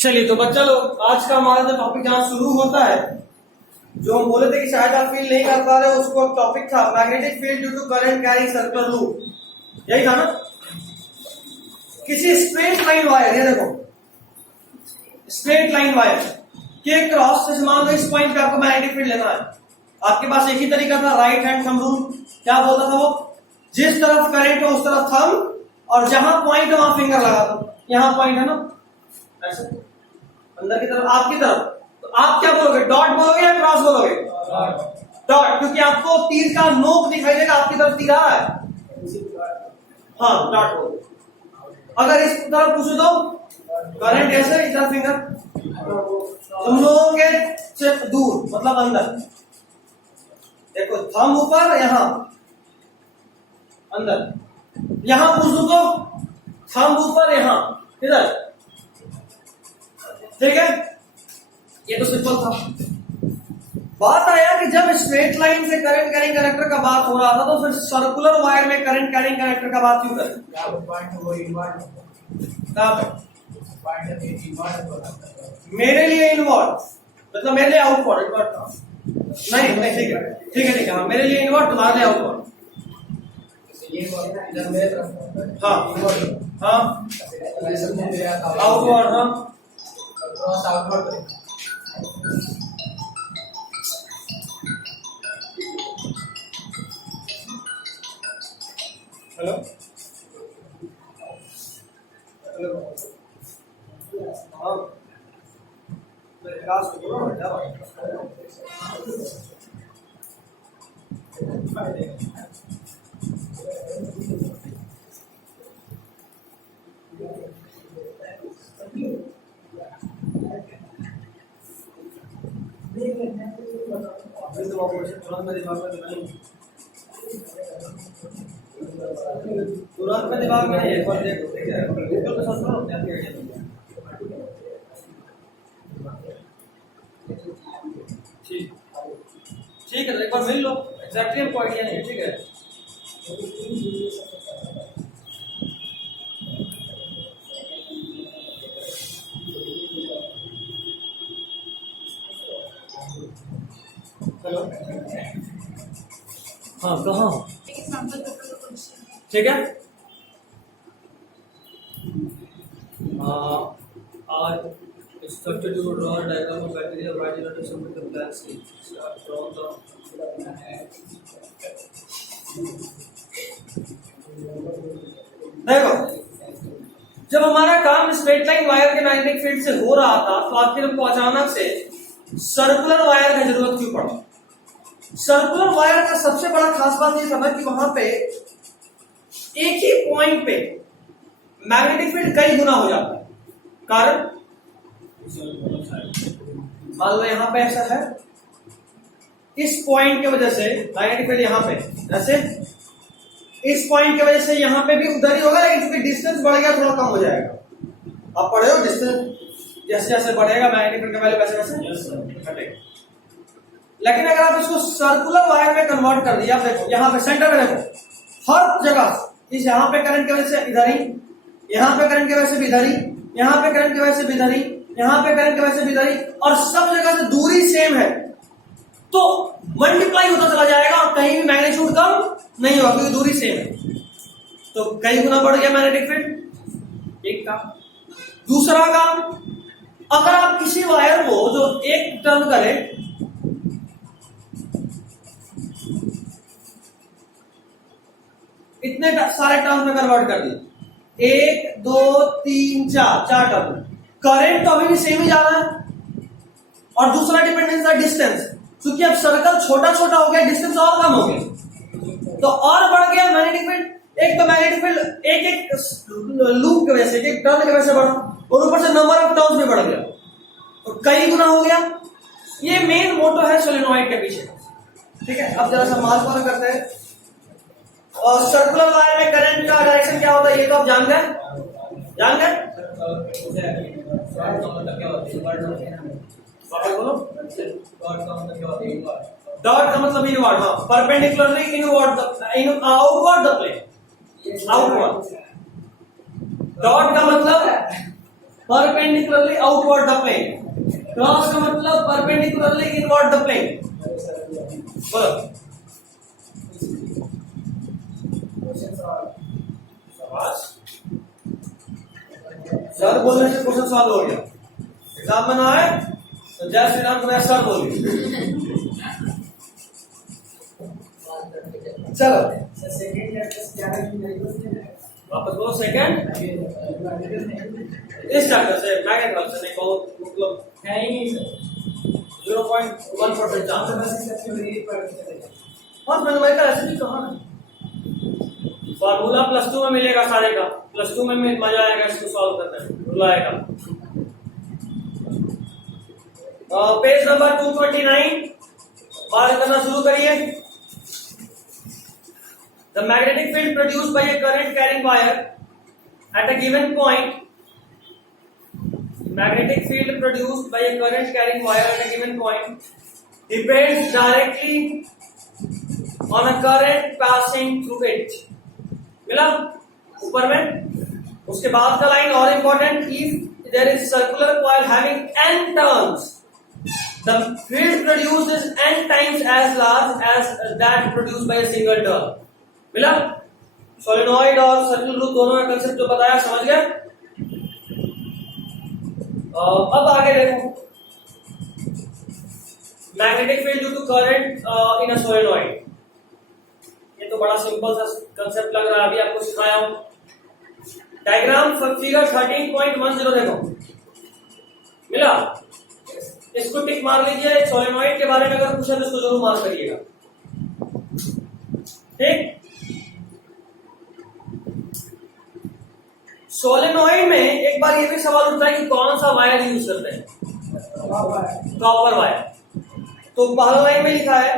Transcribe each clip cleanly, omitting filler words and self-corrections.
चलिए तो बच्चा लोग, आज का हमारा जो टॉपिक यहाँ शुरू होता है, जो हम बोले थे कि शायद आप फील नहीं कर पा रहे, उसको टॉपिक था magnetic field due to current carry circular loop. यही था ना। किसी स्ट्रेट लाइन वायर, ये देखो स्ट्रेट लाइन वायर के क्रॉस से, मान लो इस पॉइंट पे आपको मैग्नेटिक फील्ड लेना है। आपके पास एक ही तरीका था, राइट हैंड थंब रूल। क्या बोलता था वो? जिस तरफ करंट हो उस तरफ थंब, और जहां पॉइंट है वहां फिंगर लगा दो। यहां पॉइंट है ना, ऐसे अंदर की तरफ, आपकी तरफ। तो आप क्या बोलोगे, डॉट बोलोगे या क्रॉस बोलोगे? डॉट, क्योंकि आपको तीर का नोक दिखाई देगा, आपकी तरफ तीर आ है। हाँ, डॉट बोलो। अगर इस तरफ पूछो तो करंट ऐसे, इधर फिंगर, तुम लोगों के से दूर, मतलब अंदर। देखो थंब ऊपर, यहां अंदर। यहां पूछो तो थंब ऊपर, यहां इधर। ठीक है, ये तो सिंपल था। बात आया कि जब स्ट्रेट लाइन से करंट कैरिंग कंडक्टर का बात हो रहा था, तो फिर सर्कुलर वायर में करंट कैरिंग कंडक्टर का बात क्यों करें? कहां पे? मेरे लिए इनवर्ट, मतलब मेरे लिए आउटवर्ड। नहीं नहीं, ठीक है ठीक है ठीक है, हाँ मेरे लिए इनवर्ट, तुम्हारे लिए आउटवर्ड। हाँ हाँ, आउटवर्ड। हाँ हेलो हेलो, हाँ क्लास तुरंत में दिमाग में नहीं है, पर देखो ठीक है, गूगल पे सर्च करो, आपको आइडिया मिल जाएगा। ठीक ठीक है, तो एक बार मिल लो, एग्जैक्टली हमको आइडिया नहीं है। ठीक है, हेलो, हाँ कहाँ? ठीक है, आज structure to draw a diagram of battery of right rotation with the blank sheet. Draw the देखो, जब हमारा काम स्ट्रेट लाइन वायर के मैग्नेटिक फील्ड से हो रहा था, तो आखिर हमको अचानक से सर्कुलर वायर की जरूरत क्यों पड़ा? सर्कुलर वायर का सबसे बड़ा खास बात यह था कि वहां पे एक ही पॉइंट पे मैग्नेटिक फील्ड कई गुना हो जाता है। कारण मान लो यहां पे ऐसा है, इस पॉइंट की वजह से मैग्नेटिक फील्ड यहां पे ऐसे, इस पॉइंट की वजह से यहां पे भी उधर ही होगा, लेकिन इसमें डिस्टेंस बढ़ गया, थोड़ा कम हो जाएगा। आप पढ़े हो डिस्टेंस जैसे जैसे बढ़ेगा मैग्नेटिक फील्ड का वैल्यू वैसे वैसे घटेगा। लेकिन अगर आप इसको सर्कुलर वायर में कन्वर्ट कर दिया, देखो यहां पे सेंटर में, देखो हर जगह इस, यहां पे करंट की वजह से इधर ही, यहां पे करंट की वजह से भी इधर ही, यहां पे करंट की वजह से भी इधर ही, यहां पे करंट की वजह से भी इधर ही, और सब जगह से दूरी सेम है, तो मल्टीप्लाई होता चला जाएगा और कहीं भी मैग्नीट्यूड कम नहीं होगा, क्योंकि दूरी सेम है। तो कई गुना बढ़ गया मैग्नेटिक फील्ड, एक काम। दूसरा काम, अगर आप किसी वायर को जो एक टर्न करे, इतने सारे टर्न में कन्वर्ट कर दिए, 1 2 3 4 टर्न, करंट तो अभी भी सेम ही जा रहा है। और दूसरा डिपेंडेंस है डिस्टेंस, क्योंकि अब सर्कल छोटा छोटा हो गया, डिस्टेंस और कम हो गया, तो और बढ़ गया मैग्नेटिक फील्ड। एक तो मैग्नेटिक फील्ड एक एक लूप की वजह से, एक टर्न की वजह से बढ़ा, और ऊपर से नंबर ऑफ टर्न्स भी बढ़ गया, तो कई गुना हो गया। ये मेन मोटो है सोलेनोइड के पीछे। ठीक है, अब जरा सा मास फॉलो करते हैं। और सर्कुलर वायर में करंट का डायरेक्शन क्या होता है, ये तो आप जान गए, जान गए। बोलो, डॉट का मतलब इनवर्ड, हाँ, perpendicularly inward, outward the plane, outward. Dot का मतलब perpendicularly outward the plane, cross का मतलब परपेंडिकुलरली इनवर्ड द प्लेन। बोलो सर बोलने से क्वेश्चन सॉल्व हो गया। एग्जाम में ना आए तो जय श्री राम तुम्हें सर बोलिए। चलो वापस बोलो सेकंड इस चैप्टर से मैग्नेट वाले से नहीं बहुत मतलब है ही नहीं सर 0.1% चांस। और मैथमेटिकल ऐसे भी कहा ना फॉर्मूला +2 में मिलेगा सारे का, +2 में मजा आएगा इसको सॉल्व करने में, रूल आएगा। पेज नंबर 229 बात करना शुरू करिए। The magnetic field produced by a current carrying wire at a given point, magnetic field produced by a current carrying wire at a given point depends directly on a current passing through it. मिला ऊपर में। उसके बाद का line और important, if there is circular coil having n turns, the field produced is n times as large as that produced by a single turn. मिला solenoid और circular loop दोनों का कांसेप्ट जो बताया समझ गए। अब आगे देखो magnetic field due to current in a solenoid. ये तो बड़ा सिंपल सा कांसेप्ट लग रहा है, अभी आपको सिखाया हूं। डायग्राम फिगर 13.10 देखो मिला, इसको टिक मार लीजिए। सोलेनॉइड के बारे में अगर पूछे तो इसको जरूर मार्क करिएगा, ठीक। सोलेनॉइड में एक बार ये भी सवाल उठता है कि कौन सा वायर यूज करते हैं, कॉपर वायर। तो पहला लाइन में लिखा है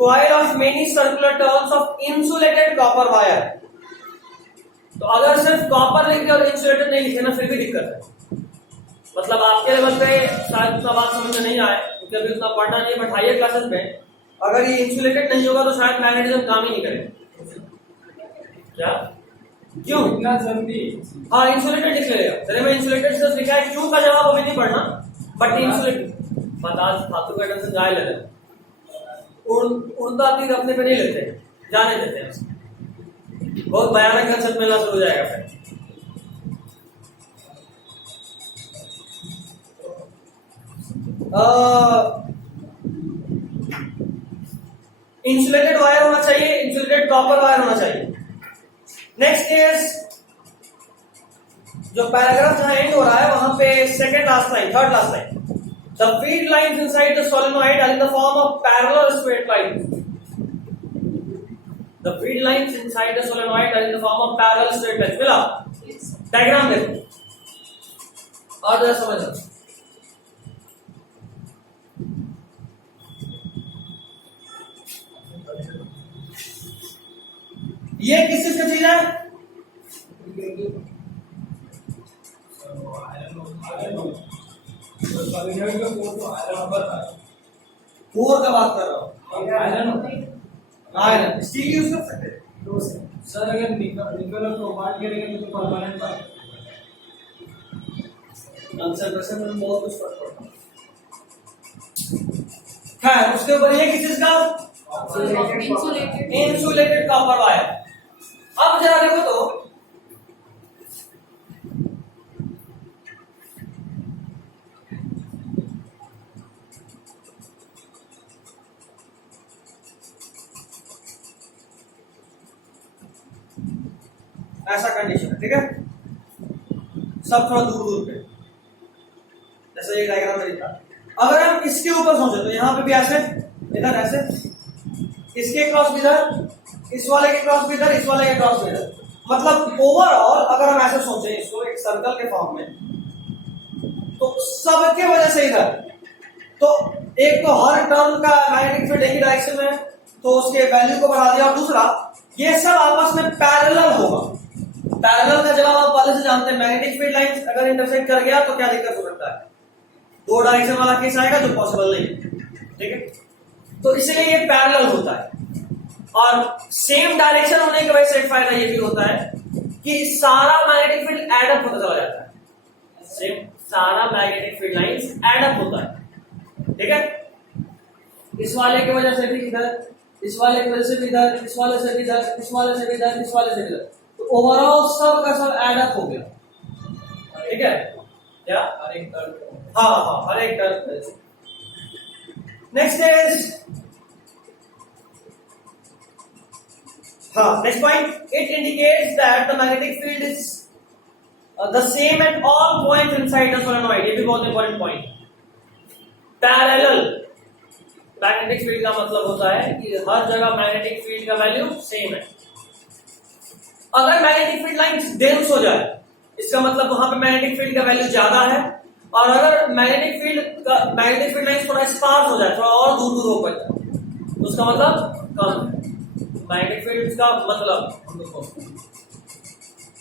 coil of many circular turns of insulated copper wire. तो अगर सिर्फ कॉपर लिख दिया और इंसुलेटेड नहीं लिखे ना फिर भी दिक्कत है। मतलब आपके लेवल पे शायद उतना बात समझ में नहीं आए क्योंकि अभी उतना पढ़ना नहीं, बट हायर क्लासेस में अगर ये इंसुलेटेड नहीं होगा तो शायद मैग्नेटिज्म काम ही नहीं करेगा। क्या क्यों इतना जल्दी? हाँ इंसुलेटेड लिख लेगा, तेरे में इंसुलेटेड से लिखा है, क्यों का जवाब अभी नहीं पढ़ना, बट इंसुलेटेड बता फालतू का टेंशन जाए ले उड़ता तीर अपने पे नहीं लेते, जाने देते हैं। बहुत भयानक कंसेप्ट मिलना शुरू हो जाएगा फिर। इंसुलेटेड वायर होना चाहिए, इंसुलेटेड कॉपर वायर होना चाहिए। नेक्स्ट इज जो पैराग्राफ जहां एंड हो रहा है वहां पे second last line, third last line, the field lines inside the solenoid are in the form of parallel straight lines. The field lines inside the solenoid are in the form of parallel straight lines. मिला diagram देखो और जरा समझो। ये किस चीज का चीज है? कोर का बात कर रहा हूँ। आयरन स्टील यूज कर सकते हैं सर, अगर निकल और कोबाल्ट करेंगे तो परमानेंट पाएगा। कंसंट्रेशन में बहुत कुछ फर्क पड़ता है। उसके ऊपर ये किस चीज का? Insulated copper wire. अब जरा देखो तो ऐसा कंडीशन है, ठीक है। सब थोड़ा दूर दूर पे, जैसे ये डायग्राम में लिखा। अगर हम इसके ऊपर सोचे तो यहाँ पे भी ऐसे, इधर ऐसे, इसके क्रॉस भी इधर, इस वाले के क्रॉस भी इधर, इस वाले के क्रॉस भी इधर। मतलब ओवरऑल अगर हम ऐसे सोचे इसको एक सर्कल के फॉर्म में, तो सबके वजह से इधर तो एक तो हर टर्न का मैग्नेटिक फील्ड एक ही डायरेक्शन में है तो उसके वैल्यू को बढ़ा दिया, और दूसरा ये सब आपस में पैरेलल होगा। पैरेलल का जवाब आप पहले से जानते हैं, मैग्नेटिक फील्ड लाइंस अगर इंटरसेक्ट कर गया तो क्या दिक्कत हो सकता है? दो डायरेक्शन वाला केस आएगा जो पॉसिबल नहीं, ठीक है। तो इसलिए ये पैरेलल होता है, और सेम डायरेक्शन होने की वजह से एक फायदा ये भी होता है कि सारा मैग्नेटिक फील्ड एड अप होता चला जाता है। सेम सारा magnetic field lines add up होता है, ठीक है। इस वाले की वजह से भी इधर, इस वाले की वजह से भी इधर, इस वाले से भी इधर, इस वाले से भी इधर, इस वाले से भी इधर, तो ओवरऑल सब का सब ऐड अप हो गया, ठीक है। क्या हर एक टर्म, हाँ हर एक term. Next is, next point, it indicates that the magnetic field is the same at all points inside the solenoid. ये भी बहुत important point। Parallel magnetic field का मतलब होता है कि हर जगह मैग्नेटिक फील्ड का वैल्यू सेम है। अगर मैग्नेटिक फील्ड लाइन डेंस हो जाए, इसका मतलब वहां पे मैग्नेटिक फील्ड का वैल्यू ज्यादा है, और अगर मैग्नेटिक फील्ड लाइन थोड़ा स्पार्स हो जाए, थोड़ा और दूर दूर हो पाए, तो उसका मतलब कम है मैग्नेटिक फील्ड का मतलब।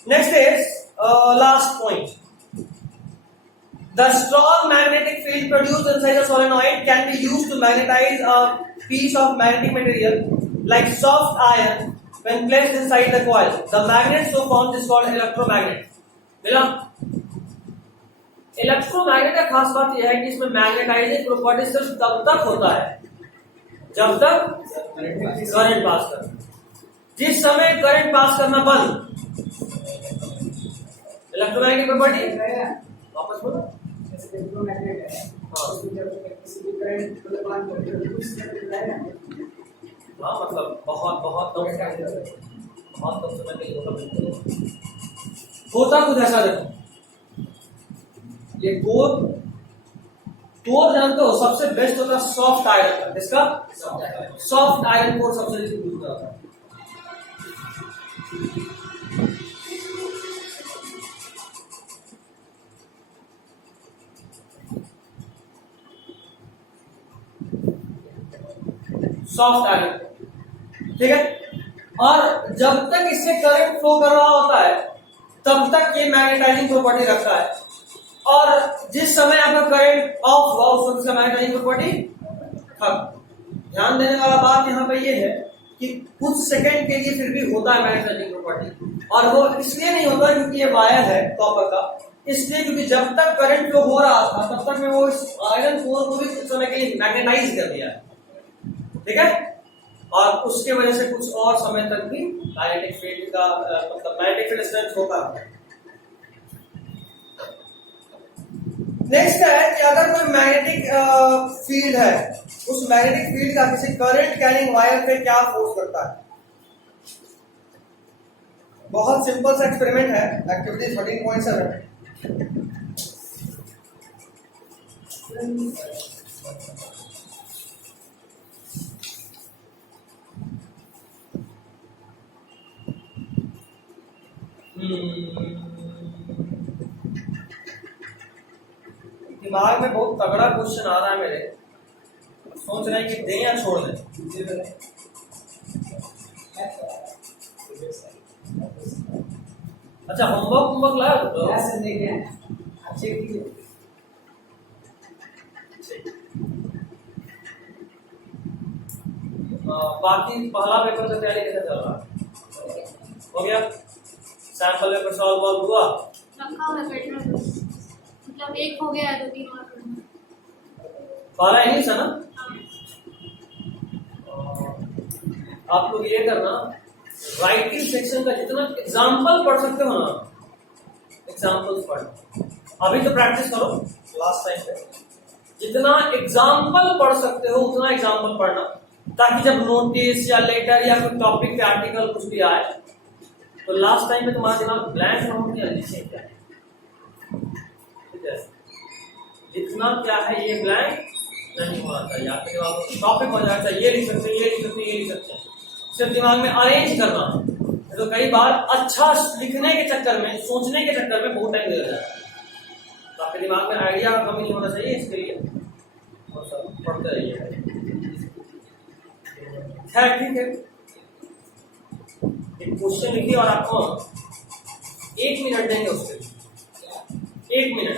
Next is last point, the strong magnetic field produced inside the solenoid can be used to magnetize a piece of magnetic material like soft iron when placed inside the coil. The magnet so formed is called electromagnet. मिला? Electromagnet का खास बात यह है कि इसमें magnetising property सिर्फ तब तक होता है जब तक करंट पास करना। जिस समय करंट पास करना बंद, इलेक्ट्रोमैग्नेटिक प्रॉपर्टी वापस बोलो। हाँ मतलब बहुत बहुत कम समय के लिए होता कुछ ऐसा। देखो ये कोर जानते हो सबसे बेस्ट होता है सॉफ्ट आयरन का। इसका सॉफ्ट आयरन कोर सबसे यूज होता है। सॉफ्ट आयरन, ठीक है। और जब तक इससे करंट फ्लो कर रहा होता है तब तक ये मैग्नेटाइजिंग प्रॉपर्टी रखता है, और जिस समय आपका करंट ऑफ हुआ उस वक्त मैग्नेटाइजिंग प्रॉपर्टी खत्म। ध्यान देने वाला बात यहाँ पे ये है कि कुछ सेकंड के लिए फिर भी होता है मैग्नेटाइजिंग प्रॉपर्टी, और वो इसलिए नहीं होता क्योंकि ये वायर है कॉपर का, इसलिए क्योंकि जब तक करंट फ्लो हो रहा था तब तक में वो इस आयरन कोर को भी कुछ समय के लिए मैग्नेटाइज कर दिया है, ठीक है। और उसके वजह से कुछ और समय तक भी मैग्नेटिक फील्ड का मतलब मैग्नेटिक फील्ड स्ट्रेंथ होता है। नेक्स्ट है कि अगर कोई मैग्नेटिक फील्ड है, उस मैग्नेटिक फील्ड का किसी करंट कैरिंग वायर पे क्या फोर्स करता है। बहुत सिंपल सा एक्सपेरिमेंट है, एक्टिविटी 13.7। दिमाग में बहुत तगड़ा क्वेश्चन आ रहा है मेरे, सोच रहे हैं कि दें या छोड़ दें। अच्छा होमवर्क लाया बाकी पहला पेपर का तैयारी कैसे चल रहा है? हो गया? सैंपल पेपर सॉल्व हुआ? मतलब एक हो गया है, 2-3 और पहला इंग्लिश है ना? आप लोग ये करना, राइटिंग सेक्शन का जितना एग्जाम्पल पढ़ सकते हो ना, एग्जाम्पल्स पढ़। अभी तो प्रैक्टिस करो लास्ट टाइम पे, जितना एग्जाम्पल पढ़ सकते हो उतना एग्जाम्पल पढ़ना, ताकि जब नोटिस या लेटर या कोई टॉपिक पे आर्टिकल कुछ भी आए तो लास्ट टाइम में तुम्हारा दिमाग ब्लैंक ना हो क्या लिखे क्या है, ठीक है। लिखना क्या है ये ब्लैंक नहीं होना चाहिए, आपके दिमाग में टॉपिक हो जाना चाहिए, ये लिख सकते हैं, ये लिख सकते हैं, ये लिख सकते हैं, सिर्फ दिमाग में अरेंज करना। तो कई बार अच्छा लिखने के चक्कर में, सोचने के चक्कर में बहुत टाइम लग जाता है, तो आपके दिमाग में आइडिया का कमी नहीं होना चाहिए, इसके लिए पढ़ते रहिए। खैर ठीक है, एक क्वेश्चन लिखिए और आपको 1 मिनट देंगे उसके लिए। 1 मिनट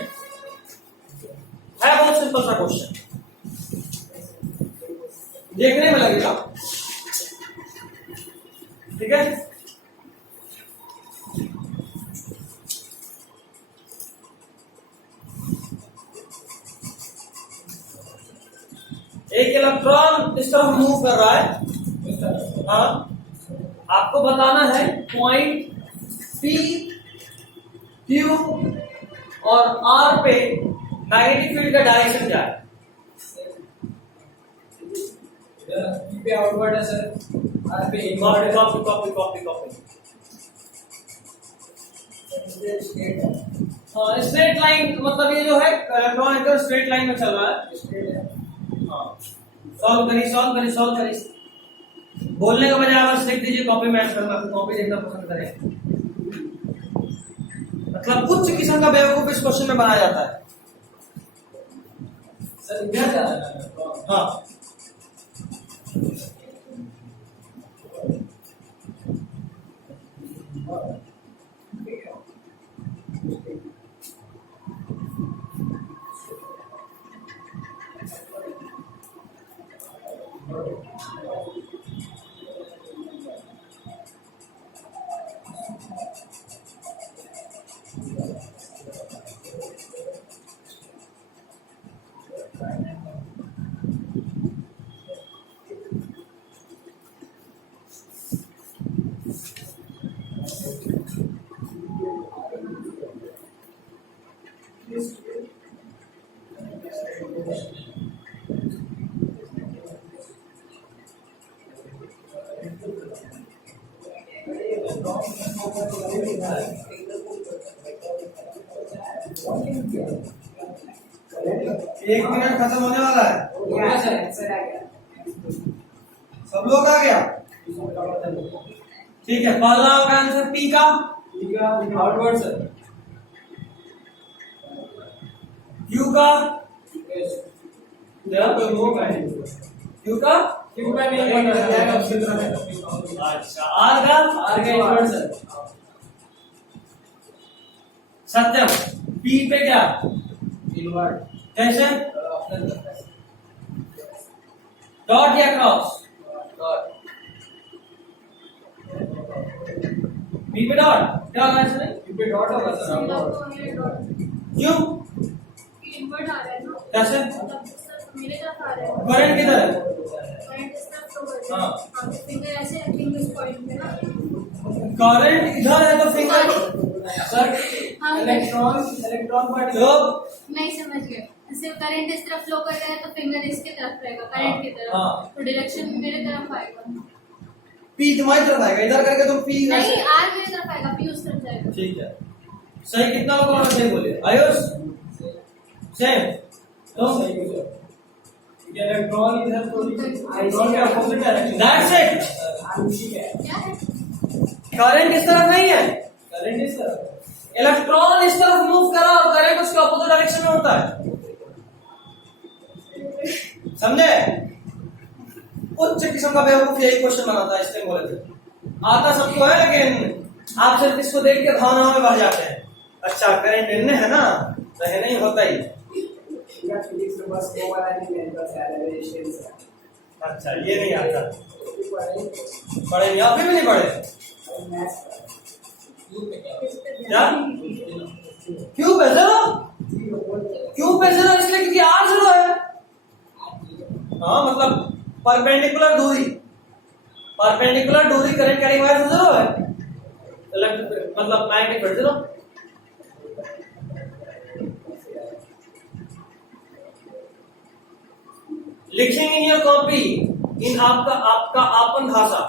है, बहुत सिंपल सा क्वेश्चन, देखने में लगेगा, ठीक है। एक इलेक्ट्रॉन इस तरफ मूव कर रहा है। हाँ, आपको बताना है पॉइंट P, Q और R पे मैग्नेटिक फील्ड का डायरेक्शन क्या है? P पे आउटवर्ड है सर, R पे इनवर्ड है। कॉपी। हाँ, स्ट्रेट लाइन, मतलब ये जो है इलेक्ट्रॉन एकदम स्ट्रेट लाइन में चल रहा है। हाँ, सॉल्व करिए। बोलने के बजाय बस लिख दीजिए कॉपी में आंसर, आपको कॉपी देखना पसंद करें। मतलब उच्च किस्म का बेवकूफ इस क्वेश्चन में बनाया जाता है। सर इधर जा रहा है। हाँ, एक मिनट खत्म होने वाला है। सब लोग आ गया? ठीक है, पहला आपका आंसर P का आउटवर्ड सर। Q का Q का Q पे नहीं बना जाएगा। अच्छा, R का इनवर्ड सर। सत्यम, P पे क्या? इनवर्ड कैसे? डॉट या क्रॉस? P पे डॉट क्या होगा इसमें? P पे डॉट होगा सर। क्यों? इनवर्ट आ रहा है ना, कैसे? मतलब मेरे तरफ आ रहा है, करंट किधर है? पॉइंट इस तरफ फ्लो कर रहा हाँ। है, फिंगर ऐसे रखेंगे उस पॉइंट पे ना। करंट इधर है तो फिंगर सर हाँ, इलेक्ट्रॉन पार्टिकल जो नहीं समझ गए। ऐसे करंट इस तरफ फ्लो कर रहा है तो फिंगर इसके तरफ रहेगा, करंट की तरफ, हाँ। तो डायरेक्शन मेरे तरफ आएगा। P तुम्हारी तरफ आएगा, इधर करके तुम P नहीं, आर मेरे तरफ आएगा, पी उस तरफ जाएगा। ठीक है, सही। कितना लोगों ने सही बोले? आयुष सेम तो इलेक्ट्रॉन इधर तो इलेक्ट्रॉन के अपोजिट डायरेक्शन। That's it. क्या है? करंट इस तरफ नहीं है, करंट इस तरफ। इलेक्ट्रॉन इस तरफ मूव करा और करंट उसके अपोजिट डायरेक्शन में होता है। समझे? उच्च किस्म का बेवकूफ यही क्वेश्चन बनाता है, इसलिए बोले थे। आता सबको है, लेकिन आप सिर्फ इसको देख के भावनाओं में बढ़ जाते हैं। अच्छा, करंट इनने है ना, तो है नहीं, होता ही। अच्छा, ये नहीं आता, पढ़े नहीं, अभी भी नहीं पढ़े क्या? क्यों पे जीरो? क्यों पे जीरो? इसलिए क्योंकि R जीरो है। हाँ, मतलब परपेंडिकुलर दूरी करंट कैरिंग वायर से जीरो है, मतलब मैग्नेटिक फील्ड जीरो। लिखेंगे इन योर कॉपी, इन आपका आपन भाषा।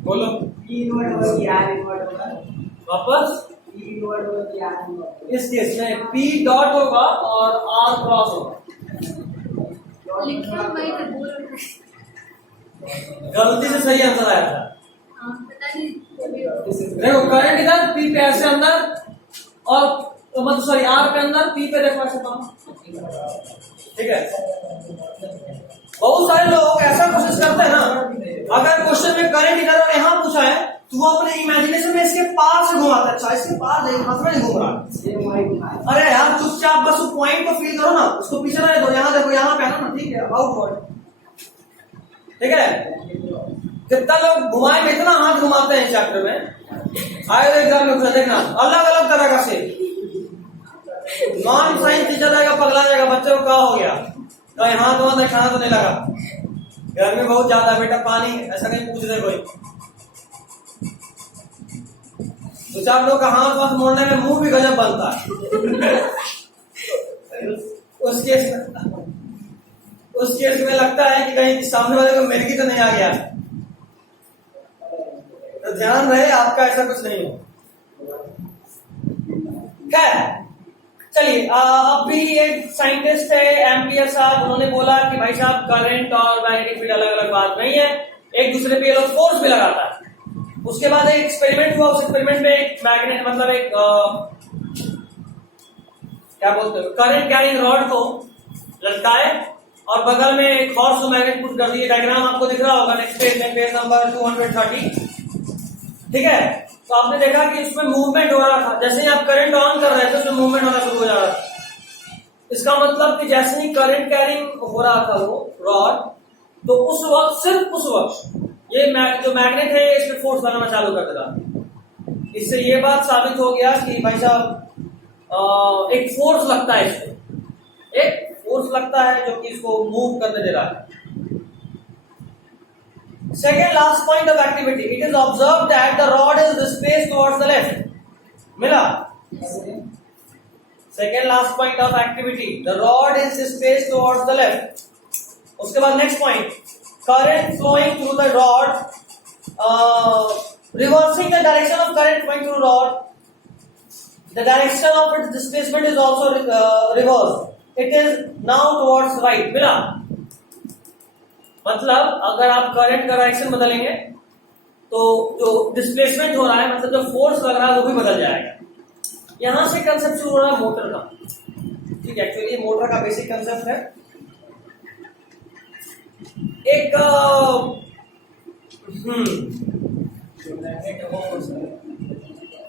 बोलो वापस। इस केस में P डॉट होगा और R क्रॉस होगा। लिखना वही तो बोल रहा है। गलती से सही आंसर आया था। हाँ, पता नहीं देखो करंट इधर P पे ऐसे अंदर और मतलब सॉरी R पे अंदर P पे देखो ऐसे पाओ, ठीक है। बहुत सारे लोग ऐसा कोशिश करते हैं ना, अगर क्वेश्चन में करंट इधर और यहाँ पूछा है तो वो अपने इमेजिनेशन में इसके पार से घुमाता है। अच्छा इसके पार नहीं, हाथ में नहीं घूम रहा। अरे यार चुपचाप बस उस पॉइंट को फील करो ना, उसको पीछे रहने दो। यहाँ देखो यहाँ पे है ना, ठीक है, आउट पॉइंट, ठीक है। कितना लोग घुमाए में इतना हाथ घुमाते हैं चैप्टर में, आए एग्जाम में देखना अलग अलग तरह का से नॉन साइंस टीचर रहेगा, पगला जाएगा, बच्चों को क्या हो गया, कहीं हाथ वहां खाना तो नहीं लगा, घर में बहुत ज्यादा बेटा पानी, ऐसा कहीं पूछ दे कोई। तो चार लोग का हाथ वाथ मोड़ने में मुंह भी गजब बनता है। उस केस में लगता है कि कहीं सामने वाले को मिर्गी तो नहीं आ गया। तो ध्यान रहे आपका ऐसा कुछ नहीं हो। खैर चलिए, अभी एक साइंटिस्ट है एम्पियर साहब, उन्होंने बोला कि भाई साहब करंट और मैग्नेटिक फील्ड अलग अलग बात नहीं है, एक दूसरे पे ये लोग फोर्स भी लगाता है। उसके बाद एक एक्सपेरिमेंट हुआ, उस एक्सपेरिमेंट में एक मैग्नेट मतलब एक क्या बोलते हैं करंट कैरिंग रॉड को लटकाए और बगल में एक हॉर्स मैग्नेट पुट कर दिए। डायग्राम आपको दिख रहा होगा नेक्स्ट पेज में, पेज नंबर 230, ठीक है। तो आपने देखा कि उसमें मूवमेंट हो रहा था, जैसे ही आप करंट ऑन कर रहे थे उसमें मूवमेंट होना शुरू हो जा रहा था। इसका मतलब कि जैसे ही करंट कैरिंग हो रहा था वो रॉड, तो उस वक्त, सिर्फ उस वक्त ये जो मैग्नेट है इस पे फोर्स लगाना चालू कर देता। इससे ये बात साबित हो गया कि भाई साहब एक फोर्स लगता है इसको, एक फोर्स लगता है जो कि इसको मूव करने दे रहा है। Second last point of activity, it is observed that the rod is displaced towards the left. मिला? Second last point of activity, the rod is displaced towards the left. उसके बाद next point, current flowing through the rod, reversing the direction of current flowing through rod, the direction of its displacement is also reversed. It is now towards right. मिला? मतलब अगर आप current का direction बदलेंगे तो जो डिस्प्लेसमेंट हो रहा है, मतलब जो फोर्स लग रहा है वो भी बदल जाएगा। यहां से कंसेप्ट शुरू हो रहा है मोटर का, ठीक है। एक्चुअली मोटर का बेसिक कंसेप्ट है, एक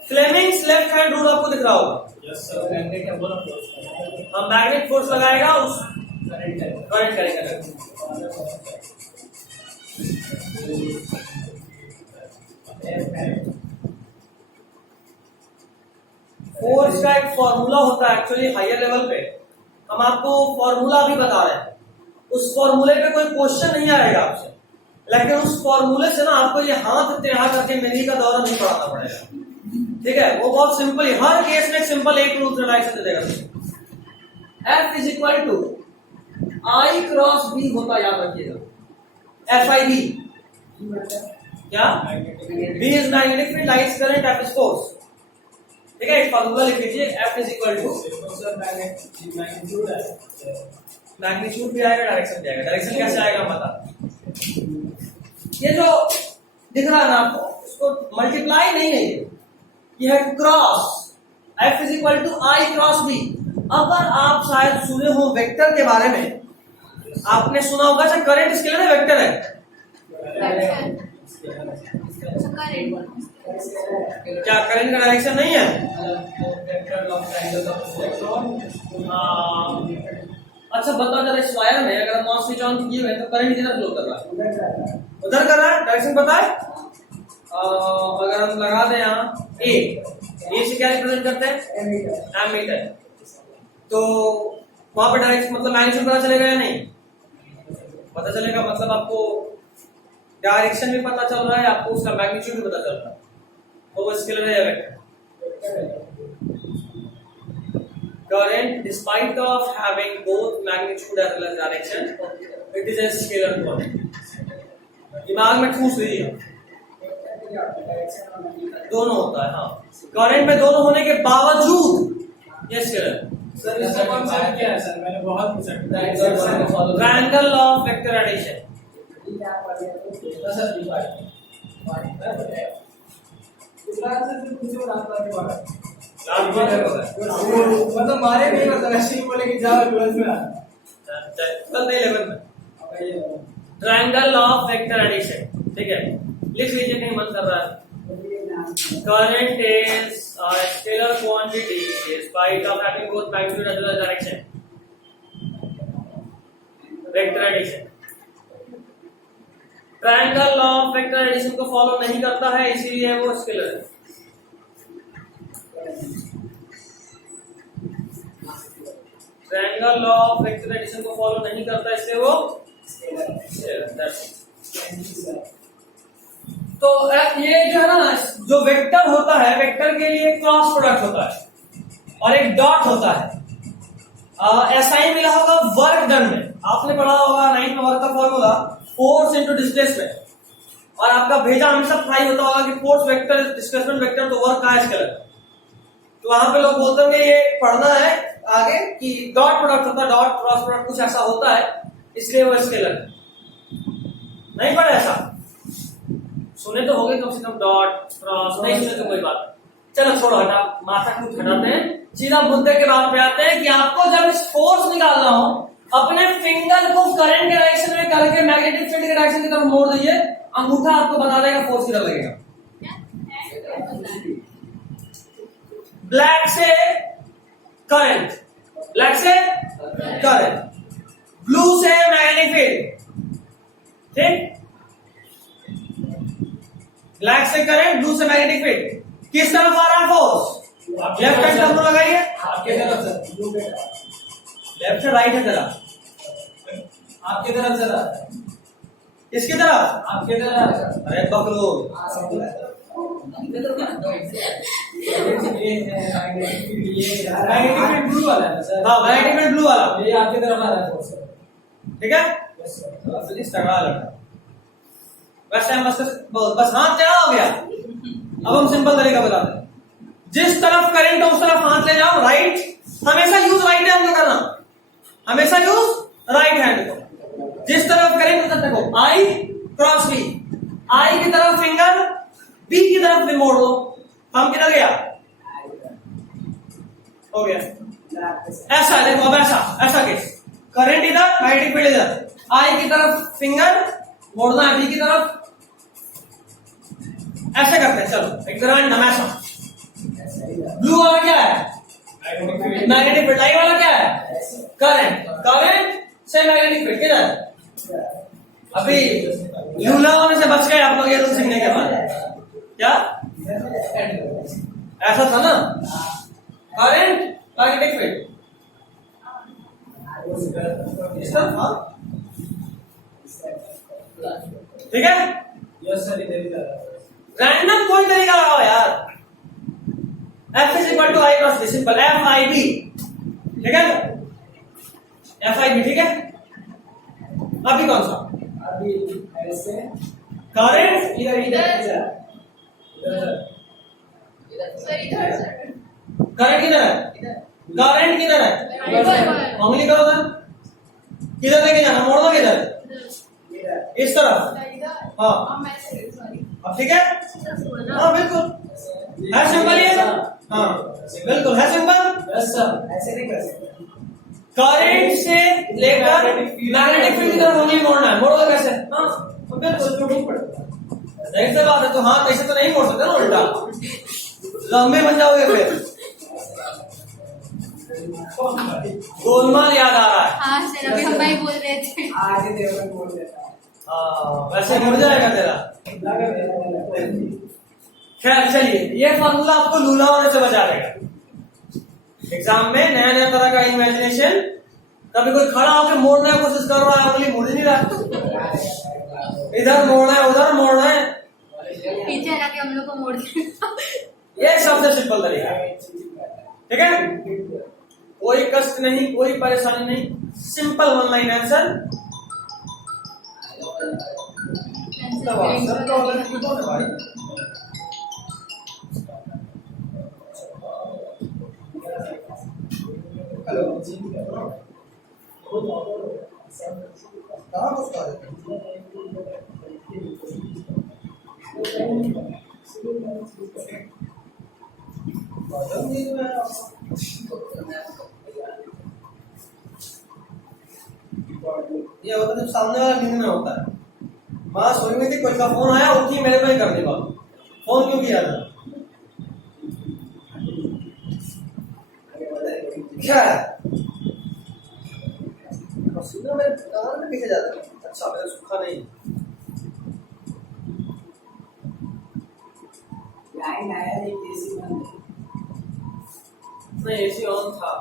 फ्लेमिंग्स लेफ्ट हैंड रूल आपको दिख रहा होगा। हम मैग्नेट फोर्स लगाएगा, उस करंट करेगा। फोर्स का एक फॉर्मूला होता है एक्चुअली हायर लेवल पे, हम आपको फॉर्मूला भी बता रहे हैं। उस फॉर्मूले पे कोई क्वेश्चन नहीं आएगा आपसे, लेकिन उस फॉर्मूले से ना आपको ये हाथ इत्तेहाद करके मेरी का दौरा नहीं पढ़ाना पड़ेगा, ठीक है। वो बहुत सिंपल है, हर केस में सिंपल एक रूल से डायरेक्शन दे देगा। F is equal to I cross B होता, याद रखिएगा, FIB क्या, B is magnetic field, I is current, F is force, ठीक है। एक फॉर्मूला लिख लीजिए, F is equal to magnitude भी आएगा, डायरेक्शन भी आएगा। डायरेक्शन कैसे आएगा बता, ये जो दिख रहा है ना आपको, इसको मल्टीप्लाई नहीं है, ये है cross. F is equal to I cross B। अगर आप शायद सुने हो वेक्टर के बारे में, आपने सुना होगा अच्छा करंट स्केलर है, वेक्टर है, क्या करंट का डायरेक्शन नहीं है? अच्छा बताओ जरा, इस वायर में अगर हम स्विच ऑन किए हुए तो करंट किधर फ्लो कर रहा है? उधर कर रहा है, डायरेक्शन पता है? अगर हम लगा दें यहाँ ए से क्या रिप्रेजेंट करते हैं? एमीटर। तो वहां पर डायरेक्शन मतलब मैग्नीट्यूड पता चलेगा या नहीं? पता चलेगा, मतलब आपको डायरेक्शन भी पता चल रहा है, आपको उसका मैग्नीट्यूड भी पता चल रहा है, तो वो स्केलर है या vector? Current, despite of having both magnitude as well as direction, it is a scalar quantity. दिमाग में ठूस लीजिए, क्या होता है, डायरेक्शन और मैग्नेटिक दोनों होता है। हाँ, करंट में दोनों होने के बावजूद ये स्केलर। सर इसका कॉन्सेप्ट क्या है सर? मैंने बहुत पूछा। Triangle law of vector addition. Sir मतलब मारे नहीं, मतलब ऐसे ही बोले कि जाओ 12th में नहीं, 11 में triangle law of vector addition. ठीक है, लिख लीजिए, कहीं मन कर रहा है। Current is a scalar quantity despite of having both magnitude as well as direction. Vector addition. Triangle law of vector addition को फॉलो नहीं करता है, इसीलिए वो स्केलर है। Triangle law of vector addition को फॉलो नहीं करता, इसलिए वो स्केलर। तो ये जो है ना, जो वेक्टर होता है, वेक्टर के लिए क्रॉस प्रोडक्ट होता है और एक डॉट होता है। एसआई मिला होगा वर्क डन में, आपने पढ़ा होगा 9th में वर्क का फॉर्मूला फोर्स इनटू डिस्प्लेसमेंट, और आपका भेजा हमेशा ट्राई होता होगा कि फोर्स वेक्टर डिस्प्लेसमेंट वेक्टर तो वर्क का है स्केलर। तो वहां पे लोग बोलते होंगे ये पढ़ना है आगे कि डॉट प्रोडक्ट होता है, डॉट क्रॉस प्रोडक्ट कुछ ऐसा होता है, इसलिए वो स्केलर। नहीं पढ़ा ऐसा? सुने तो होगे कम से कम डॉट क्रॉस, नहीं सुने तो कोई बात नहीं। चलो छोड़ो, हटा, माथा कुछ हटाते हैं, सीधा मुद्दे के बात पे आते हैं कि आपको जब इस फोर्स निकालना हो, अपने फिंगर को करंट के डायरेक्शन में करके मैग्नेटिक फील्ड के डायरेक्शन की तरफ मोड़ दीजिए, अंगूठा आपको बता देगा फोर्स किधर लगेगा। ब्लैक से करंट, ब्लैक से करंट, ब्लू से मैग्नेटिक फील्ड। ठीक, ब्लैक से करंट, ब्लू से मैग्नेटिक फील्ड। किस तरफ आ रहा है फोर्स? लेफ्ट हैंड तरफ लगाइए, आपके तरफ सर, लेफ्ट से राइट है जरा, आपके तरफ जरा, इसकी तरफ, आपके तरफ। अरे पकड़ो, मैग्नेटिक फील्ड ब्लू वाला है सर। हाँ, मैग्नेटिक फील्ड ब्लू वाला, ये आपके तरफ आ रहा है फोर्स। ठीक है। Yes sir. इस तगड़ा लड़का, वैसे हम बस हाथ टेढ़ा हो गया। अब हम सिंपल तरीका बताते हैं, जिस तरफ करंट हो उस तरफ हाथ ले जाओ, राइट, हमेशा यूज राइट हैंड को करना, हमेशा यूज राइट हैंड को। जिस तरफ करंट उस तरफ देखो, आई क्रॉस बी, आई की तरफ फिंगर, बी की तरफ भी मोड़ दो, हम किधर गया, हो गया। ऐसा देखो, अब ऐसा ऐसा केस, करंट इधर, मैग्नेटिक फील्ड इधर, आई की तरफ फिंगर मोड़ना है, बी की तरफ, ऐसे करते हैं। चलो एक रैंडम ऐसा, ब्लू वाला क्या है, मैग्नेटिक फील्ड, आई वाला क्या है, करंट, करंट से मैग्नेटिक फील्ड किधर। अभी लूला होने से बच गए आप लोग ये रूल सीखने के बाद। क्या ऐसा था ना, करंट मैग्नेटिक फील्ड इस तरफ, हाँ ठीक है। यस सर, इधर रैंडम कोई तरीका लगाओ यार। F is equal to I cross B, simple, F I B, ठीक है, एफ आई बी, ठीक है। अभी कौन सा, अभी ऐसे करंट इधर इधर इधर सर इधर सर, करंट किधर है, करंट किधर है, उंगली करो ना, किधर लेके जाना, मोड़ना किधर, इस तरफ, हाँ अब ठीक है। हाँ बिल्कुल है, सिंपल ही है। हाँ बिल्कुल है सिंपल। यस सर, ऐसे नहीं कर सकते। करंट से लेकर मैग्नेटिक फील्ड की तरफ उंगली मोड़ना है, मोड़ोगे कैसे, हाँ तो बिल्कुल जाहिर सी बात है। तो हाँ ऐसे तो नहीं मोड़ सकते ना, उल्टा लंबे बन जाओगे फिर। गोलमाल याद आ रहा है। हाँ सर, अभी हम भाई बोल रहे थे। आज ही देवर बोल देता है। वैसे मुड़ जाएगा तेरा। खैर चलिए, ये फॉर्मूला आपको लूला होने से बचा देगा। एग्जाम में नया नया तरह का इमेजिनेशन, कभी कोई खड़ा होकर मोड़ने की कोशिश कर रहा है, उंगली मुड़ नहीं रहा, इधर मोड़ना है उधर मोड़ना है, पीछे आके हम लोग को मोड़ देगा। ये सबसे सिंपल तरीका है, ठीक है। कोई कष्ट नहीं, कोई परेशानी नहीं, simple one line answer. Answer change करो खुद ऑर्डर सब कहाँ कुछ कर ये होता है सामने वाला नींद में होता है। माँ सोई में थी, कोई का फोन आया, उठी मेरे पे ही कर दी बात। फोन क्यों किया था? क्या है? पसीना मेरे कान में पीछे जाता है। अच्छा मेरा सूखा नहीं। लाइन आया नहीं एसी बंद नहीं एसी ऑन था।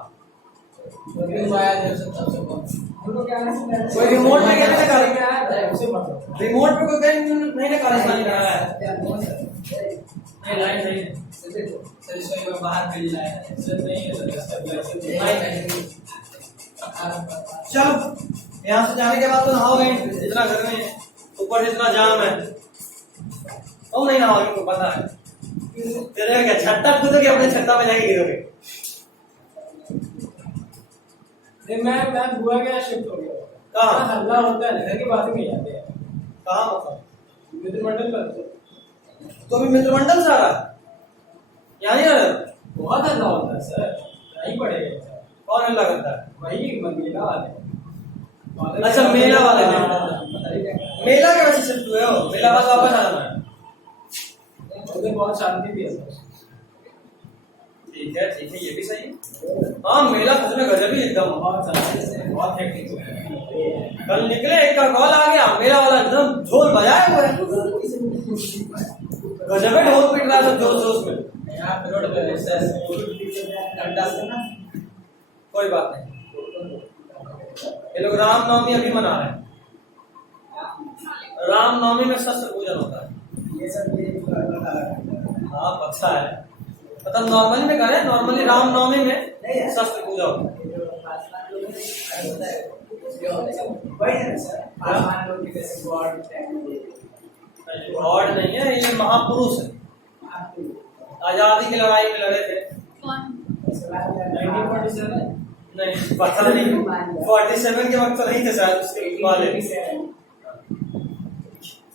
तो आया देर से तब से बंद उनको क्या कोई रिमोट में कैसे निकालेंगे? रिमोट पे कोई नहीं निकाल नहीं लाइन नहीं सर इसमें बाहर भेजना है सर नहीं है सर चलो यहाँ से जाने के बाद तो नहाओगे, इतना गर्मी है, ऊपर से इतना जाम है, तुम नहीं नहाओगे, तुमको पता है। तेरे क्या छत्ता कूदोगे, अपने छत्ता में जाके गिरोगे। मैं बुआ के यहाँ शिफ्ट हो गया। कहाँ? हल्ला होता है घर की बात नहीं आते हैं। कहाँ मतलब? मित्रमंडल पर तो अभी मित्रमंडल से आ रहा है, यहाँ नहीं आ रहा? बहुत हल्ला होता है सर, नहीं पड़ेगा। कौन हल्ला करता है? वही मेला वाले। अच्छा मेला वाले मेला के वजह से शिफ्ट हुए हो? मेला बाद वापस आ जाना है। उधर बहुत शांति भी है सर। ठीक है ये भी सही है। हाँ मेला सच में गजब ही एकदम बहुत हेक्टिक है। कल निकले, एक का कॉल आ गया, मेला वाला एकदम ढोल बजाया हुआ है, गजब है, ढोल पीट रहा है सब जोश जोश में। यहाँ पे रोड पे घंटा से ना कोई बात नहीं, ये लोग रामनवमी अभी मना रहे हैं। रामनवमी में शस्त्र पूजन होता है। ये सब हाँ पता है, मतलब नॉर्मली में करें, नॉर्मली रामनवमी में शस्त्र पूजा होता है। गॉड नहीं है, ये महापुरुष है, आजादी की लड़ाई में लड़े थे। कौन? 1947 नहीं पता नहीं, 47 के वक्त तो नहीं थे शायद, उसके वाले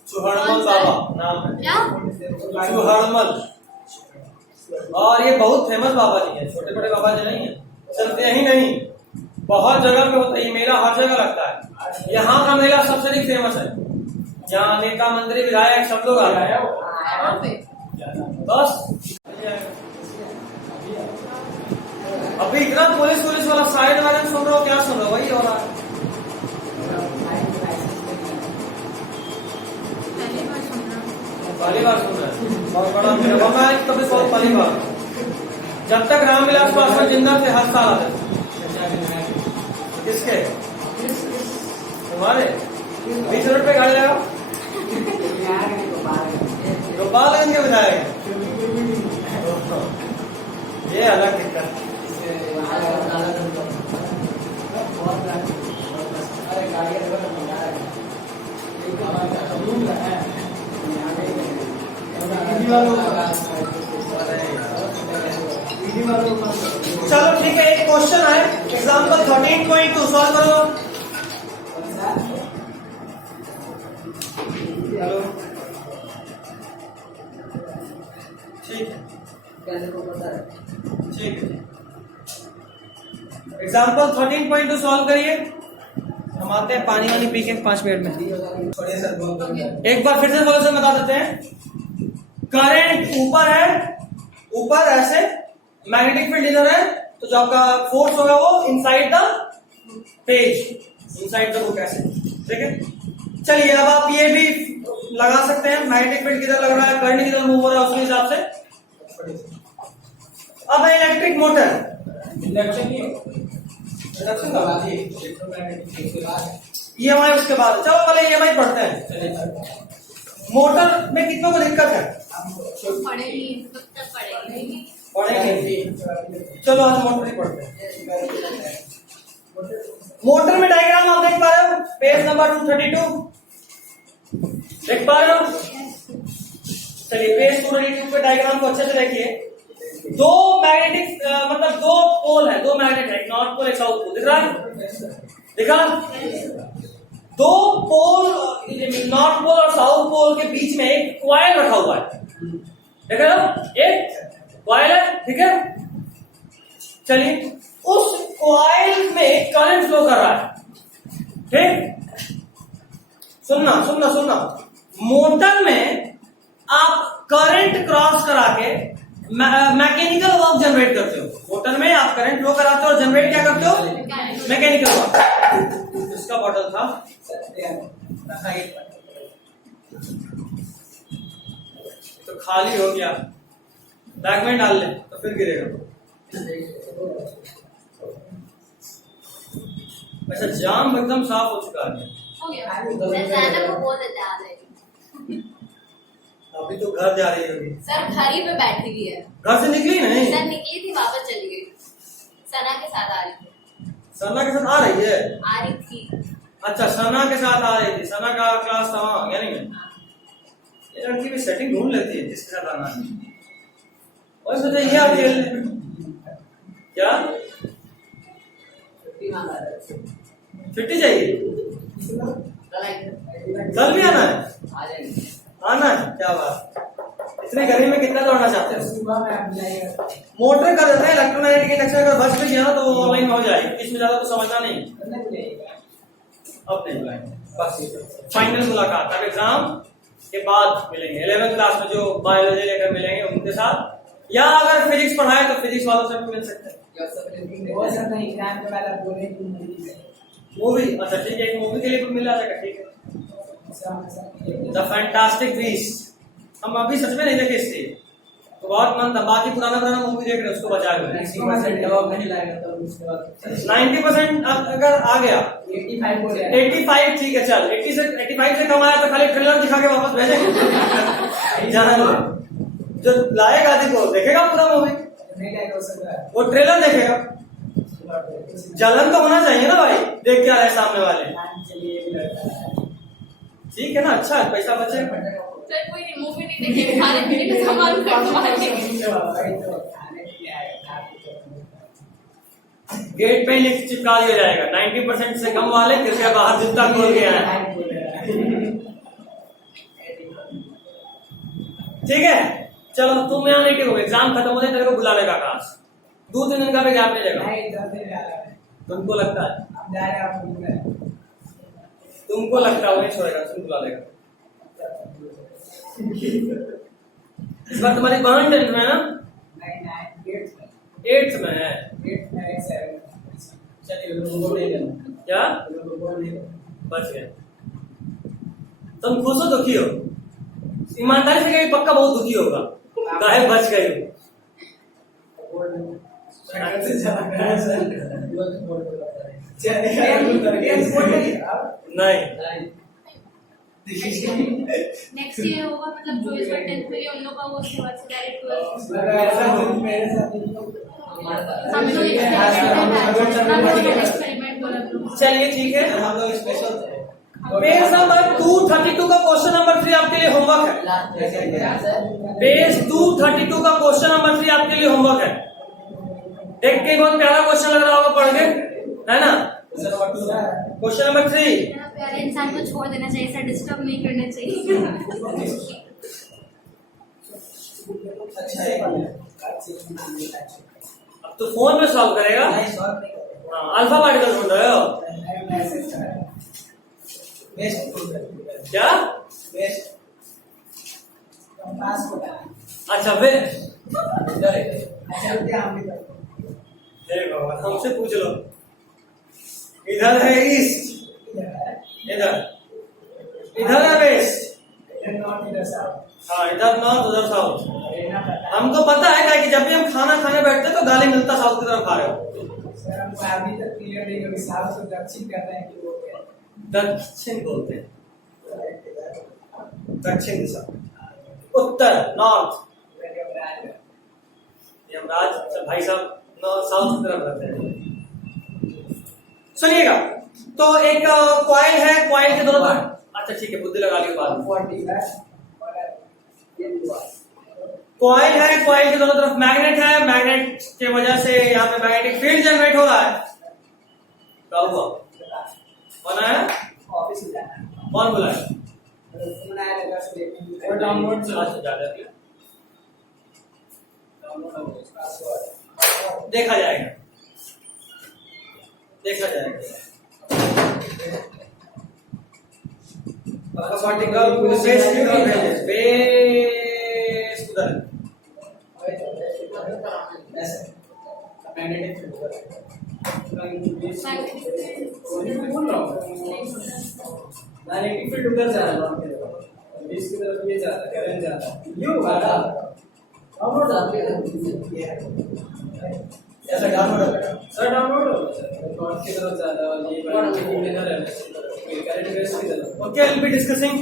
चुहड़मल बाबा नाम है। क्या? चुहड़मल, और ये बहुत फेमस बाबा जी है, छोटे छोटे बाबा जी नहीं है, सिर्फ यही नहीं बहुत जगह पे होता है ये मेला, हर जगह लगता है। यहाँ का मेला सबसे अधिक फेमस है, यहाँ नेता मंत्री विधायक सब लोग आ रहे हैं। कहाँ पे? बस अभी इतना पुलिस वाला साइड वाले सुन रहे हो, क्या सुन रहे हो? वही हो रहा है। पहली बार सुन रहे हैं, बहुत बड़ा मेला, मैं कभी बहुत पहली बार। जब तक रामविलास पासवान जिंदा थे हर साल आते थे। किसके? तुम्हारे 20 रोड पे गाड़ी लगाओ, गोपालगंज के विधायक, ये अलग दिक्कत। चलो ठीक है, एक क्वेश्चन है, एग्जाम्पल 13.2 सॉल्व करो। हेलो ठीक है, ठीक है, एग्जाम्पल 13.2 सॉल्व करिए। हम आते हैं पानी वानी पी के 5 मिनट में। एक बार फिर से सॉल्यूशन बता देते हैं। करंट ऊपर है, ऊपर ऐसे, मैग्नेटिक फील्ड इधर है, तो जो आपका फोर्स होगा वो inside the page, inside the book ऐसे, ठीक है। चलिए अब आप ये भी लगा सकते हैं, मैग्नेटिक फील्ड किधर लग रहा है, करंट किधर मूव हो रहा है, उसके हिसाब से। अब है इलेक्ट्रिक मोटर, इंडक्शन की EMI उसके बाद, चलो पहले EMI पढ़ते हैं। मोटर में कितनों को दिक्कत है? पढ़ेगी, कब तक पढ़ेगी? पढ़ेंगे, चलो आज मोटर ही पढ़ते हैं। मोटर में डायग्राम आप देख पा रहे हो, पेज नंबर 232 देख पा रहे हो? चलिए पेज 232 पे डायग्राम को अच्छे से देखिए। दो मैग्नेटिक मतलब दो पोल है, दो मैग्नेट है, एक नॉर्थ पोल एक साउथ पोल, दिख रहा है? देखा? दो पोल नॉर्थ पोल और साउथ पोल के बीच में एक कॉइल रखा हुआ है, देख रहे हो? एक कॉइल है, ठीक है? चलिए, उस कॉइल में करंट फ्लो कर रहा है, ठीक? सुनना सुनना सुनना, मोटर में आप करंट क्रॉस करा के मैकेनिकल वर्क जनरेट करते हो। मोटर में आप करंट फ्लो कराते हो और जनरेट क्या करते हो? Mechanical work. इसका बॉटल था, तो खाली हो गया, बैग में डाल ले तो फिर गिरेगा। अच्छा, जाम एकदम साफ हो चुका है। हो गया। सर को बोल देते आ जाएगी। अभी तो घर जा रही होगी। सर घर ही पे बैठी हुई है। घर से निकली नहीं? सर निकली थी, वापस चली गई। सना के साथ आ रही थी। सना के साथ आ रही है? आ रही थी। अच्छा, सना के साथ आ रही थी। सना का क्लास था वहाँ, यानी में ये लड़की भी सेटिंग ढूंढ लेती है जिसके साथ आना है। और सोचा ये आप खेल क्या छुट्टी चाहिए? कल भी आना है? आना है, क्या बात। इतने गर्मी में कितना दौड़ना चाहते हैं? मोटर कर देते हैं, इलेक्ट्रोमैग्नेटिक इंडक्शन अगर बच भी गया तो ऑनलाइन में हो जाएगी, इसमें ज्यादा तो समझना नहीं। अब नहीं बुलाएंगे, बस फाइनल मुलाकात अब एग्जाम के बाद मिलेंगे। 11th क्लास में जो बायोलॉजी लेकर मिलेंगे उनके साथ, या अगर फिजिक्स पढ़ाए तो फिजिक्स वालों से भी मिल सकते हैं। मूवी, अच्छा ठीक है, एक मूवी के लिए भी मिल जाएगा, ठीक है। द फैंटास्टिक बीस्ट हम अभी सच में नहीं देखे इससे, तो बहुत मन था। बाकी पुराना मूवी देख रहे हैं, उसको बचा के 90% अगर आ गया 85, ठीक है, चल 80 से 85 से कम आया तो खाली ट्रेलर दिखा के वापस भेजेंगे। जाना जो लाएगा देखो देखेगा पूरा मूवी, वो ट्रेलर देखेगा। जलन तो होना चाहिए ना भाई, देख क्या है सामने वाले। ठीक है ना, अच्छा है, पैसा बचेगा। सर कोई मूवी नहीं देखे, खाने पीने का सामान गेट पे लिख चिपका दिया जाएगा, 90% से कम वाले कृपया बाहर जूता खोल के आए। ठीक है, चलो तुम यहाँ नहीं टिकोगे, एग्जाम खत्म होने तेरे को बुला लेगा क्लास, 2-3 दिन का भी गैप मिलेगा। तुमको लगता है? तुमको लगता है वो नहीं छोड़ेगा, तुम बुला लेगा। इस बार तुम्हारी बहन 10th में है ना? 8th में है। क्या बच गए? तुम खुश हो दुखी हो? ईमानदारी से कहीं पक्का बहुत दुखी होगा, काहे बच गए हो? नहीं, नेक्स्ट ईयर होगा, मतलब जो इस बार 10th में उन लोग का वो उसके बाद से डायरेक्ट 12th। हम लोग एक्सपेरिमेंट करेंगे। चलिए ठीक है, हम लोग स्पेशल पेज नंबर 232 का क्वेश्चन नंबर 3 आपके लिए होमवर्क है। पेज 232 का क्वेश्चन नंबर 3 आपके लिए होमवर्क है। देख के बहुत प्यारा क्वेश्चन लग रहा होगा पढ़ के, है ना? Question number 3। प्यारे इंसान को छोड़ देना चाहिए सर, डिस्टर्ब नहीं करना चाहिए। अब तो फोन में सॉल्व करेगा। हाँ, अल्फा पार्टिकल ढूंढ रहे हो क्या? अच्छा फिर भगवान, हमसे पूछ लो। इधर है ईस्ट, इधर है वेस्ट, हाँ इधर नॉर्थ उधर साउथ। हमको पता है क्या कि जब भी हम खाना खाने बैठते तो गाली मिलता साउथ की तरफ खा रहे हो। दक्षिण बोलते हैं, दक्षिण दिशा, उत्तर नॉर्थ। यमराज भाई साहब साउथ की तरफ रहते हैं। सुनिएगा, तो एक कॉइल है, कॉइल के दोनों अच्छा ठीक है, बुद्धि लगा ली बाद में। कॉइल है, कॉइल के दोनों तरफ मैग्नेट है, मैग्नेट के वजह से यहाँ पे मैग्नेटिक फील्ड जनरेट हो रहा है। क्या हुआ? कौन आया? ऑफिस में जाना है। कौन बुलाया? फोन आया लगा से और डाउनलोड चला अच्छा ज्यादा किया, डाउनलोड हो पासवर्ड देखा जाएगा, देखा जाएगा। पार्टिकल बेस उधर ऐसे मैग्नेटिक फील्ड मैग्नेटिक फील्ड उधर जा रहा है, बीच की तरफ ये जा रहा है, करंट जा रहा है, यूं वाला डाउनलोड जाते हैं ऐसा डाउनलोड होगा। सर डाउनलोड हो सर नॉर्थ की तरफ जा रहा है, ये मैग्नेटिक फील्ड इधर है, करंट बेस की तरफ। Okay, will be discussing.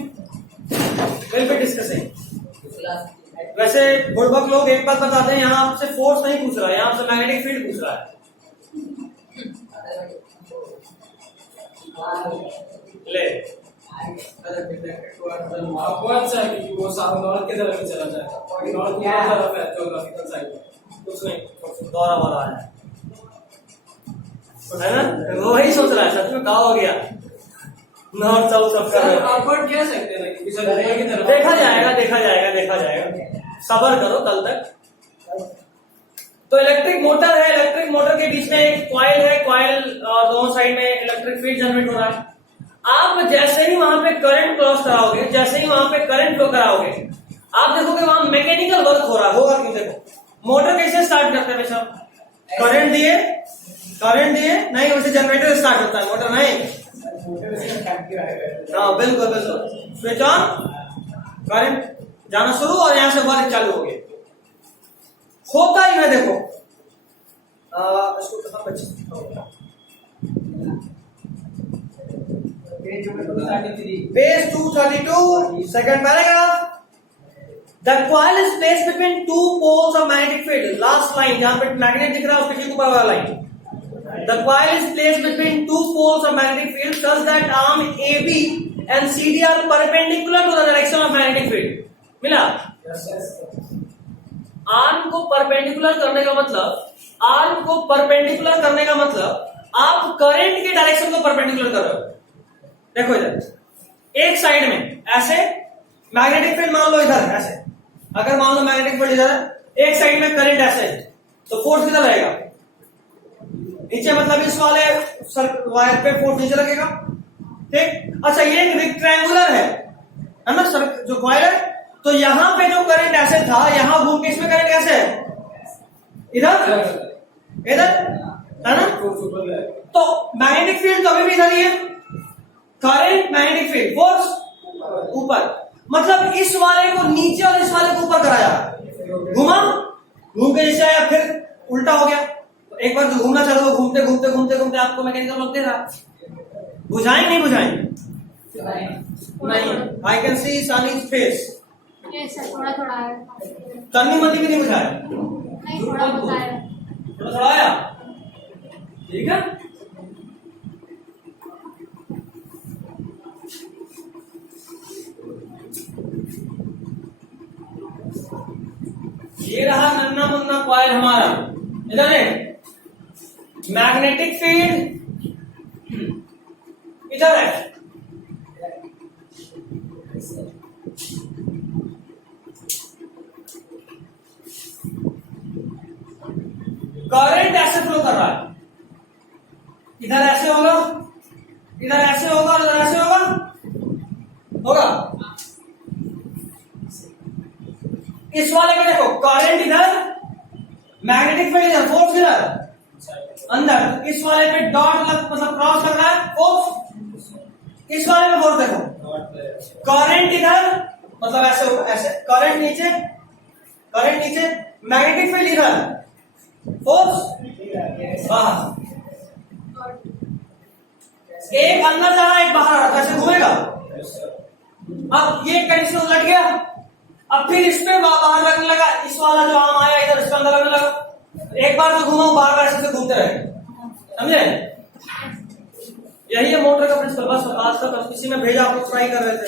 वैसे बुड़बक लोग एक बात बताते हैं, यहाँ आपसे फोर्स नहीं पूछ रहा है, यहाँ आपसे मैग्नेटिक फील्ड पूछ रहा है। ले कौन सा है कि वो साउथ नॉर्थ की तरफ ही चला जाएगा, और नॉर्थ की तरफ है ज्योग्राफिकल साइड, कुछ नहीं, दौरा वाला है ना, वो वही सोच रहा है सच में, कहा हो गया नॉर्थ साउथ सब कर रहे हैं। अपवर्ड कह सकते हैं कि सर ऊपर की तरफ देखा जाएगा, देखा जाएगा, देखा जाएगा, सब्र करो कल तक। तो इलेक्ट्रिक मोटर है, इलेक्ट्रिक मोटर के बीच में एक कॉइल है, कॉइल दोनों साइड में इलेक्ट्रिक फील्ड जनरेट हो रहा है। आप जैसे ही वहां पे करंट क्रॉस कराओगे, जैसे ही वहां पे करंट फ्लो कराओगे, आप देखोगे वहां मैकेनिकल वर्क हो रहा होगा। क्यों? देखो मोटर कैसे स्टार्ट करते हैं बेशक, करंट दिए नहीं, वैसे जनरेटर स्टार्ट होता है, मोटर नहीं। हाँ बिल्कुल बिल्कुल, स्विच ऑन, करंट जाना शुरू और यहां से वर्क चालू हो गया। होता ही है, देखो इसको कहां बच्चे Page 232, second paragraph. The coil is placed between two poles of magnetic field. Last line, जहाँ पे मैग्नेट दिख रहा है उसके ठीक ऊपर वाला line. The coil is placed between two poles of magnetic field such that arm AB and CD are perpendicular to the direction of magnetic field. मिला? आर्म को परपेंडिकुलर करने का मतलब, आप करंट के डायरेक्शन को परपेंडिकुलर कर रहे हो। देखो इधर एक साइड में ऐसे मैग्नेटिक फील्ड मान लो इधर ऐसे, अगर मान लो मैग्नेटिक फील्ड इधर है, एक साइड में करंट ऐसे, तो फोर्स किधर रहेगा? नीचे, मतलब इस वाले वायर पे फोर्स नीचे लगेगा, ठीक। अच्छा, ये एक रेक्टेंगुलर है ना सर, जो कॉइल है, तो यहां पे जो करंट ऐसे था, यहां घूम के इसमें करंट कैसे है? इधर है ना, तो मैग्नेटिक फील्ड तो अभी भी इधर ही है, करंट मैग्नेटिक फील्ड फोर्स ऊपर, मतलब इस वाले को नीचे और इस वाले को ऊपर कराया, घूम के नीचे आया, फिर उल्टा हो गया। तो एक बार जो घूमना चालू हो, घूमते घूमते घूमते घूमते आपको मैकेनिकल वर्क दे रहा। बुझाएं नहीं बुझाएं? नहीं, आई कैन सी सानी's फेस। थोड़ा थोड़ा है, तन्नी मनी भी नहीं बुझाया, नहीं थोड़ा बताया, थोड़ा आया, ठीक है। ये रहा नन्ना मुन्ना कॉइल हमारा, इधर है मैग्नेटिक फील्ड, इधर है करंट ऐसे फ्लो कर रहा है, इधर ऐसे होगा, इधर ऐसे होगा और इधर ऐसे होगा। इस वाले में देखो करंट इधर, मैग्नेटिक फील्ड इधर, फोर्स इधर अंदर, इस वाले पे डॉट मतलब क्रॉस लग रहा है, फोर्स इस वाले में, फोर्स देखो करंट इधर, मतलब ऐसे होगा, ऐसे करंट नीचे, मैग्नेटिक फील्ड इधर, फोर्स बाहर, एक अंदर जा रहा है एक बाहर आ रहा है, कैसे घूमेगा? अब ये कंडीशन उलट गया, अब फिर इस पे बाहर लगने लगा, इस वाला जो आम आया इधर इसके अंदर लगने लगा, एक बार जो घुमा बार बार ऐसे घूमते रहे, समझे? यही है मोटर का प्रिंसिपल। बस आज तक इसी में भेजा, आप लोग ट्राई कर रहे थे।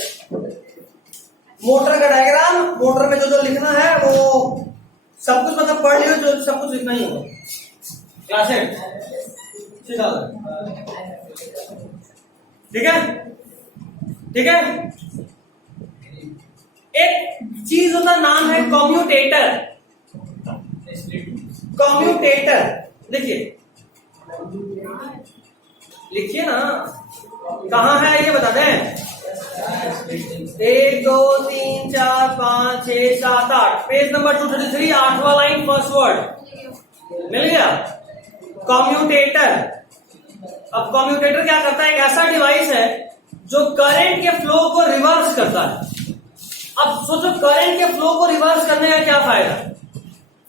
मोटर का डायग्राम, मोटर में जो लिखना है वो सब कुछ मतलब पढ़ लियो, जो सब कुछ लिखना ही होगा। क्लास 8 सीधा, ठीक है ठीक है। एक चीज होता नाम है कम्यूटेटर। कम्यूटेटर लिखिए, लिखिए ना, कहाँ है ये बता दें। 1 2 3 4 5 6 7 8, पेज नंबर 233, 8वां लाइन, फर्स्ट वर्ड मिल गया। कम्यूटेटर। अब कम्यूटेटर क्या करता है? एक ऐसा डिवाइस है जो करंट के फ्लो को रिवर्स करता है। अब सोचो करंट के फ्लो को रिवर्स करने का क्या फायदा?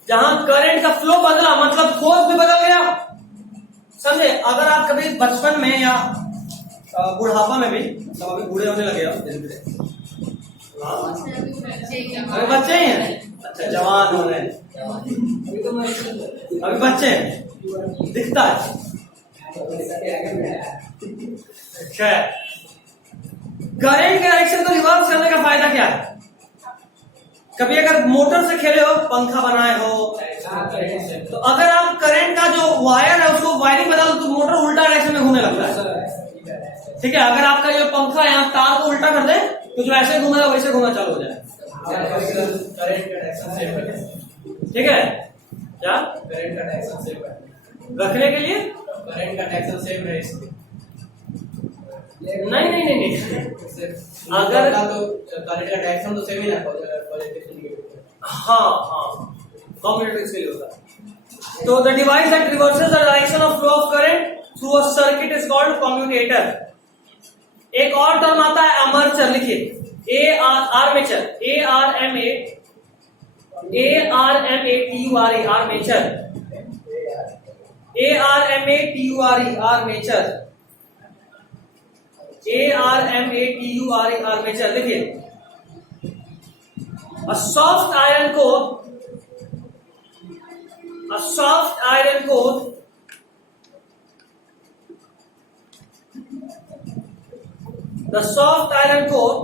जहां करंट का फ्लो बदला मतलब फोर्स भी बदल गया, समझे। अगर आप कभी बचपन में या बुढ़ापा में भी, सब अभी बूढ़े होने लगे हो धीरे धीरे, अभी बच्चे ही हैं, अच्छा जवान हो रहे हैं, अभी बच्चे हैं, दिखता है। अच्छा, करंट के डायरेक्शन को रिवर्स करने का फायदा क्या है? कभी अगर मोटर से खेले हो, पंखा बनाए हो, तो अगर आप करंट का जो वायर है उसको वायरिंग बदल तो मोटर उल्टा डायरेक्शन में घूमने लगता है, ठीक है। अगर आपका जो पंखा है यहाँ तार को उल्टा कर दे तो जो ऐसे घूमेगा वैसे घूमना चालू हो जाए, ठीक है। क्या करंट का डायरेक्शन सेम है, रखने के लिए करंट का डायरेक्शन सेम है इसमें। नहीं नहीं नहीं नहीं, अगर तो करंट का डायरेक्शन तो सेम ही ना, पॉजिटिव नेगेटिव। हाँ हाँ, कम्यूटेटर इसके लिए होता है। तो the device that reverses the direction of flow of current through a circuit is called commutator. एक और टर्म आता है आर्मेचर, लिखिए armature, ARMATURE, armature, ARMATURE, armature, ARMATURE, armature लिखिए। A soft iron core the soft iron core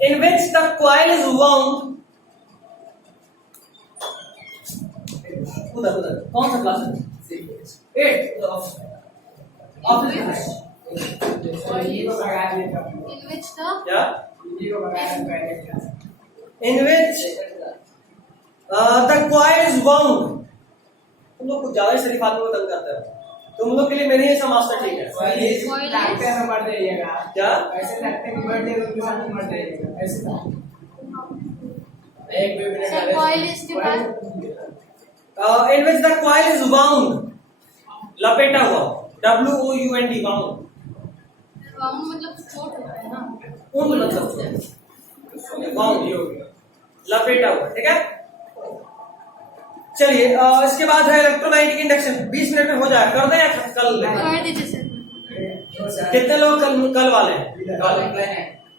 in which the coil is wound, उधर कौन सा class है? 8 क्या? In which the coil is wound। तुम लोग कुछ ज्यादा शरीफ आदमी को तंग करते हो, तुम लोग के लिए मेरे ही मास्टर ठीक है। लगते हैं मर जाइएगा, क्या ऐसे लगते हैं कि बर्थडे उनके साथ मर जाइएगा, ऐसे था। एक मिनट, कॉइल इसके बाद in which the coil is wound, लपेटा हुआ, WOUND, wound, मतलब चोट होता है ना, wound मतलब wound, ये हो गया लपेटा हुआ, ठीक है। चलिए इसके बाद है इलेक्ट्रोमैग्नेटिक इंडक्शन। 20 मिनट में हो जाए, कर दें या कल? कर दीजिए सर। कितने लोग कल वाले हैं?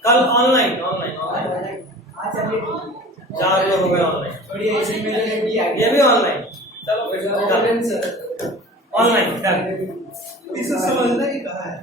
कल ऑनलाइन 4 लोग हो गए ऑनलाइन, ये भी ऑनलाइन, चलो ऑनलाइन। समझना ही कहा है।